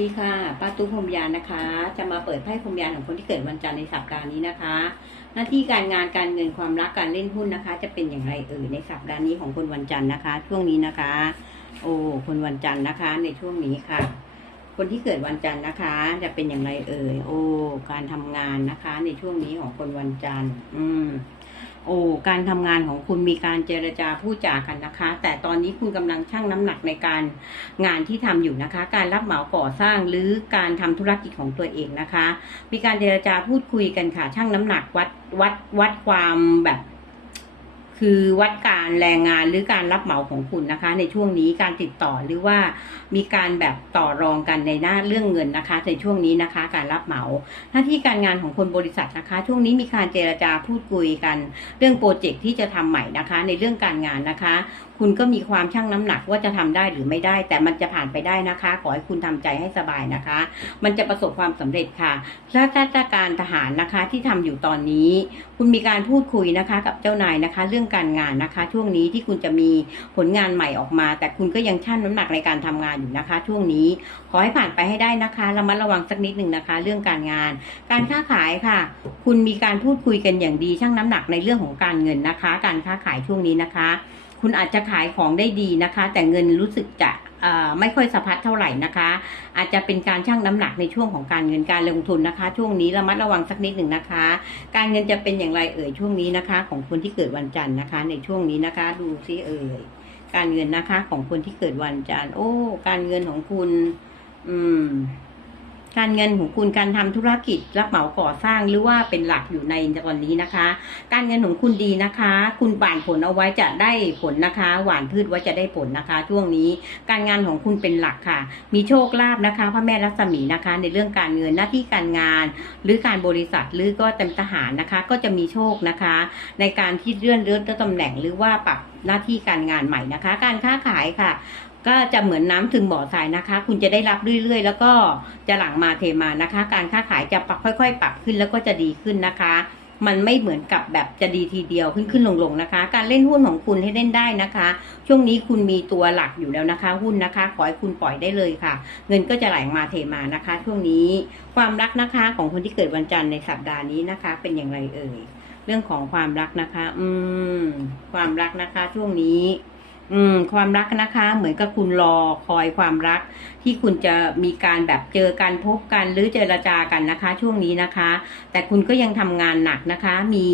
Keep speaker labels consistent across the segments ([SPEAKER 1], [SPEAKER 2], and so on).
[SPEAKER 1] ดีค่ะป้าตู้พรมยานนะคะ จะมาเปิดไพ่พรมยานของคนที่เกิดวันจันทร์ในสัปดาห์นี้นะคะ หน้าที่การงานการเงินความรักการเล่นหุ้นนะคะ จะเป็นอย่างไรเอ่ยในสัปดาห์นี้ของคนวันจันทร์นะคะ ช่วงนี้นะคะ โอ้คนวันจันทร์นะคะ ในช่วงนี้ค่ะ คนที่เกิดวันจันทร์นะคะ จะเป็นอย่างไรเอ่ยโอ้การทำงานนะคะ ในช่วงนี้ของคนวันจันทร์ อืม โอ้การทำงานของคุณมีการเจรจาพูดจากันนะคะ แต่ตอนนี้คุณกำลังชั่งน้ำหนักในการงานที่ทำอยู่นะคะ การรับเหมาก่อสร้างหรือการทำธุรกิจของตัวเองนะคะ มีการเจรจาพูดคุยกันค่ะชั่งน้ำหนักวัดวัดวัดความแบบ คือวัดการแรงงานหรือการรับเหมาของคุณนะคะ ในช่วงนี้การติดต่อหรือว่ามีการแบบต่อรองกันในหน้าเรื่องเงินนะคะ ในช่วงนี้นะคะ การรับเหมา หน้าที่การงานของคนบริษัทนะคะ ช่วงนี้มีการเจรจาพูดคุยกัน เรื่องโปรเจกต์ที่จะทำใหม่นะคะ ในเรื่องการงานนะคะคุณก็มีความชั่งน้ำหนักว่าจะทำได้หรือไม่ได้ แต่มันจะผ่านไปได้นะคะ ขอให้คุณทำใจให้สบายนะคะ มันจะประสบความสำเร็จค่ะถ้าราชการทหารนะคะที่ทำอยู่ตอนนี้ คุณมีการพูดคุยนะคะ กับเจ้านายนะคะ เรื่องการงานนะคะ ช่วงนี้ที่คุณจะมีผลงานใหม่ออกมา แต่คุณก็ยังชั่งน้ำหนักในการทำงานอยู่นะคะ ช่วงนี้ขอให้ผ่านไปให้ได้นะคะระมัดระวังสักนิดหนึ่งนะคะ เรื่องการงาน การค้าขายค่ะ คุณมีการพูดคุยกันอย่างดีชั่งน้ำหนักในเรื่องของการเงินนะคะ การค้าขายช่วงนี้นะคะ คุณอาจจะขายของได้ดีนะคะ แต่เงินรู้สึกจะไม่ค่อยสะพัดเท่าไหร่นะคะ อาจจะเป็นการชั่งน้ำหนักในช่วงของการเงินการลงทุนนะคะ ช่วงนี้ระมัดระวังสักนิดหนึ่งนะคะ การเงินจะเป็นอย่างไรเอ่ยช่วงนี้นะคะ ของคนที่เกิดวันจันทร์นะคะ ในช่วงนี้นะคะ ดูซิเอ่ยการเงินนะคะ ของคนที่เกิดวันจันทร์โอ้ การเงินของคุณ อืม การเงินของคุณการทำธุรกิจรับเหมาก่อสร้างหรือว่าเป็นหลักอยู่ในตอนนี้นะคะ การเงินของคุณดีนะคะ คุณหว่านผลเอาไว้จะได้ผลนะคะ หวานพืชไว้จะได้ผลนะคะ ช่วงนี้การงานของคุณเป็นหลักค่ะ มีโชคลาภนะคะพระแม่รัศมีนะคะ ในเรื่องการเงินหน้าที่การงาน หรือการบริษัทหรือก็เต็มทหารนะคะ ก็จะมีโชคนะคะ ในการที่เลื่อนเลื่อนตำแหน่งหรือว่าปรับหน้าที่การงานใหม่นะคะ การค้าขายค่ะ ก็จะเหมือนน้ำถึงบ่อทรายนะคะ คุณจะได้รับเรื่อยๆ แล้วก็จะหลังมาเทมานะคะ การค้าขายจะปรับค่อย ๆ ปรับขึ้นแล้วก็จะดีขึ้นนะคะ มันไม่เหมือนกับแบบจะดีทีเดียวขึ้นขึ้นลงลงๆนะคะ การเล่นหุ้นของคุณให้เล่นได้นะคะ ช่วงนี้คุณมีตัวหลักอยู่แล้วนะคะ หุ้นนะคะ ขอให้คุณปล่อยได้เลยค่ะ เงินก็จะไหลมาเทมานะคะ ช่วงนี้ความรักนะคะของคนที่เกิดวันจันทร์ในสัปดาห์นี้นะคะ เป็นอย่างไรเอ่ยเรื่องของความรักนะคะ อืม ความรักนะคะ ช่วงนี้ อืมความรักนะคะ เหมือนกับคุณรอคอยความรัก ที่คุณจะมีการแบบเจอกันพบกันหรือเจรจากันนะคะ ช่วงนี้นะคะ แต่คุณก็ยังทำงานหนักนะคะ มี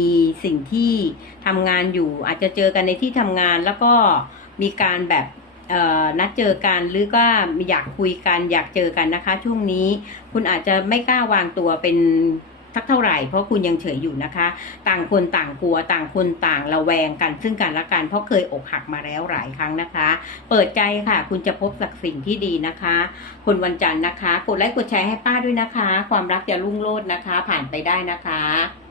[SPEAKER 1] สิ่งที่ทำงานอยู่ อาจจะเจอกันในที่ทำงานแล้วก็มีการแบบนัดเจอกันหรือก็อยากคุยกันอยากเจอกันนะคะ ช่วงนี้คุณอาจจะไม่กล้าวางตัวเป็น ทักเท่าไหร่ เพราะคุณยังเฉยอยู่นะคะ ต่างคนต่างกลัวต่างคนต่างระแวงกัน ซึ่งกันและกันเพราะเคยอกหักมาแล้วหลายครั้งนะคะ เปิดใจค่ะ คุณจะพบสักสิ่งที่ดีนะคะ คนวันจันทร์นะคะ กดไลค์กดแชร์ให้ป้าด้วยนะคะ ความรักจะรุ่งโรจน์นะคะ ผ่านไปได้นะคะ